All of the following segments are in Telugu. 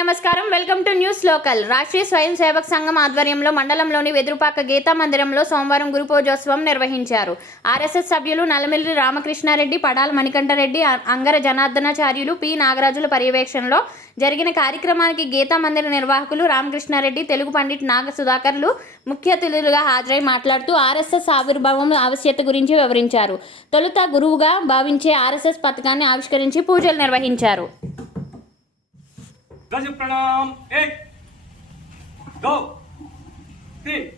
నమస్కారం. Welcome to news local. Rashtriya Swayam Sevak Sangh ఆధ్వర్యంలో మండలంలోని వెదురుపాక గీతా మందిరంలో సోమవారం గురు పూజోత్సవం నిర్వహించారు. ఆర్ఎస్ఎస్ సభ్యులు నల్లమిల్లి రామకృష్ణారెడ్డి పడాల మణికంఠరెడ్డి అంగర జనార్దనాచార్యులు పి. నాగరాజుల పర్యవేక్షణలో జరిగిన కార్యక్రమానికి గీతా మందిర నిర్వాహకులు రామకృష్ణారెడ్డి తెలుగు పండిట్ నాగ సుధాకర్లు ముఖ్య అతిథులుగా హాజరై మాట్లాడుతూ ఆర్ఎస్ఎస్ ఆవిర్భావం ఆవశ్యత గురించి వివరించారు. తొలుత గురువుగా భావించే ఆర్ఎస్ఎస్ పథకాన్ని ఆవిష్కరించి పూజలు నిర్వహించారు. सज प्रणाम एक दो तीन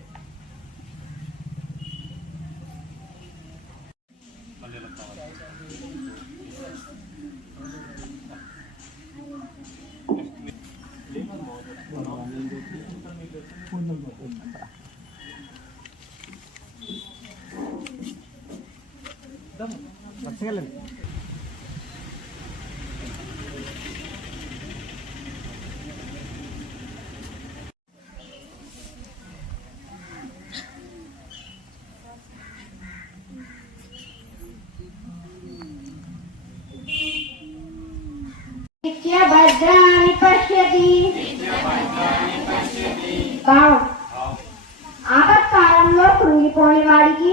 Gracias. కావు ఆపత్కాలంలో కృంగిపోని వాడికి?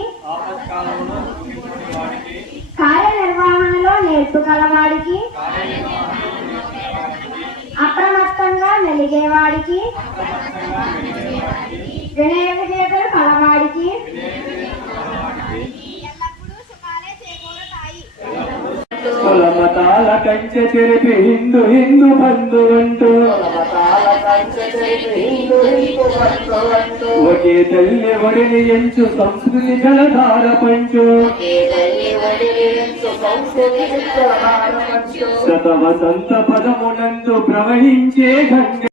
కార్యనిర్వహణలో నేర్పు కలవాడికి అప్రమత్తంగా మెలిగేవాడికి? వినయ కులమతాల కంచె తెరిపి హిందూ హిందూ బంధు అంటూ ఒకే తల్లి ఒడిని ఎంచు సంస్కృతి జలధార పంచు శత వసంత పదమునందు ప్రవహించే గంగ